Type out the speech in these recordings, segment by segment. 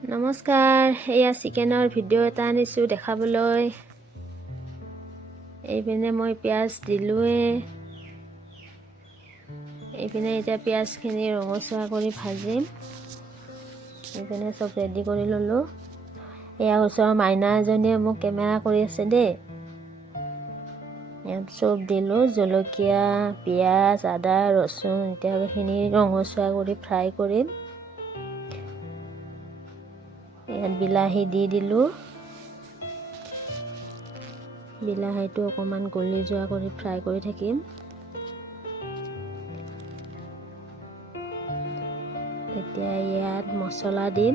নমস্কাৰ, এয়া চিকেনৰ ভিডিঅ' এটা আনিছোঁ দেখাবলৈ। এইপিনে মই পিঁয়াজ দিলোঁৱে। এইপিনে এতিয়া পিঁয়াজখিনি ৰঙচুৱা কৰি ভাজিম। এইপিনে চব ৰেডি কৰি ল'লোঁ। এয়া ওচৰৰ মাইনা এজনীয়ে মোক কেমেৰা কৰি আছে দেই। ইয়াত চব দিলোঁ, জলকীয়া, পিঁয়াজ, আদা, ৰচুন। এতিয়া এইখিনি ৰঙচুৱা কৰি ফ্ৰাই কৰিম। ইয়াত বিলাহী দি দিলোঁ। বিলাহীটো অকণমান গলি যোৱা কৰি ফ্ৰাই কৰি থাকিম। এতিয়া ইয়াত মছলা দিম।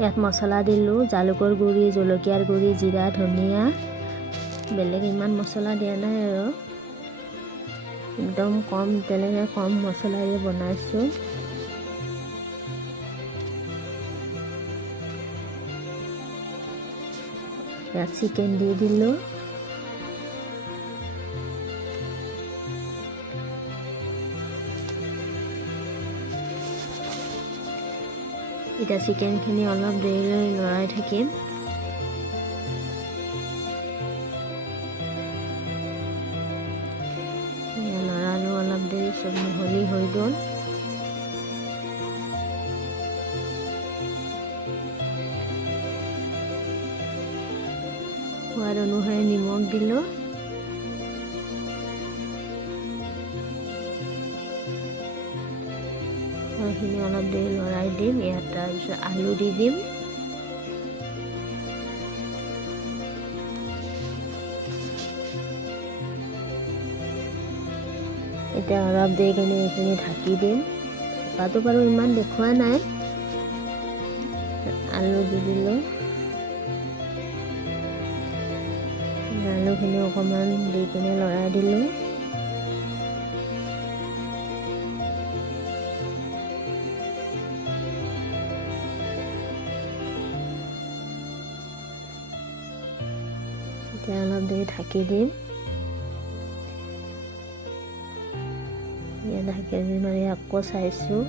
ইয়াত মছলা দিলোঁ, জালুকৰ গুড়ি, জলকীয়াৰ গুড়ি, জিৰা, ধনিয়া। বেলেগ ইমান মছলা দিয়া নাই আৰু একদম কম তেলেৰে কম মছলাৰে বনাইছোঁ। ইয়াত চিকেন দি দিলোঁ। এতিয়া চিকেনখিনি অলপ দেৰিলৈ লৰাই থাকিম। লৰালোঁ অলপ দেৰি, চব মিহলি হৈ গ'ল। সোৱাদ অনুসাৰে নিমখ দিলোঁ। এইখিনি অলপ দেৰি লৰাই দিম। ইয়াত তাৰপিছত আলু দি দিম। এতিয়া অলপ দেৰি কিনে এইখিনি ঢাকি দিম। ঢাকাটো বাৰু ইমান দেখুওৱা নাই। আলু দি দিলোঁ। আলুখিনি অকণমান দি কিনে লৰাই দিলোঁ। এতিয়া অলপ দেৰি ঢাকি দিম। ইয়াত ঢাকি মাৰি আকৌ চাইছোঁ।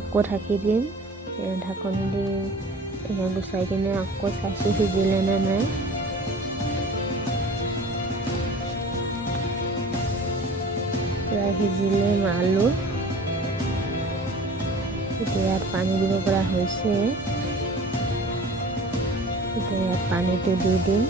আকৌ ঢাকি দিম। ঢাকন দি গুচাই কিনে আকৌ চাইছোঁ সিজিলে নে নাই। প্ৰায় সিজিলে আলু। এতিয়া ইয়াত পানী দিব পৰা হৈছে। এতিয়া ইয়াত পানীটো দি দিম।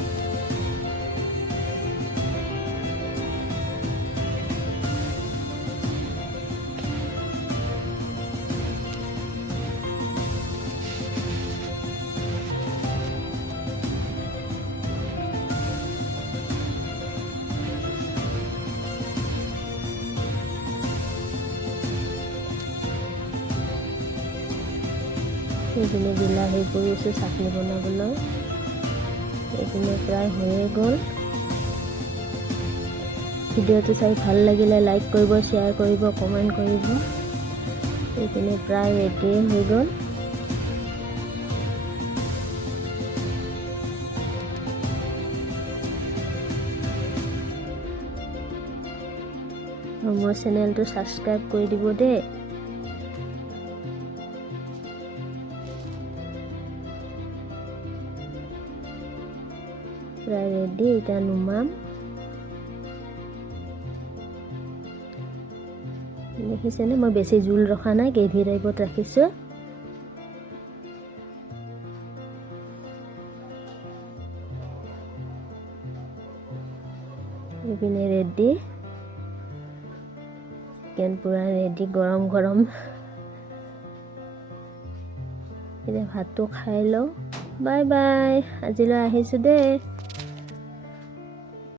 এইপিনে বিলাহী কৰিছোঁ চাটনি বনাবলৈ। এইপিনে প্ৰায় হৈয়ে গ'ল। ভিডিঅ'টো চাই ভাল লাগিলে লাইক কৰিব, শ্বেয়াৰ কৰিব, কমেণ্ট কৰিব। এইপিনে প্ৰায় ৰেডি হৈ গ'ল। মোৰ চেনেলটো ছাবস্ক্ৰাইব কৰি দিব দেই। প্ৰায় ৰেডি। এতিয়া নুমাম। দেখিছেনে, মই বেছি জোল ৰখা নাই, গ্ৰেভি টাইপত ৰাখিছোঁ। এইপিনে ৰেডি। চিকেন পুৰা ৰেডি, গৰম গৰম। এতিয়া ভাতটো খাই লওঁ। বাই বাই, আজিলৈ আহিছোঁ দেই।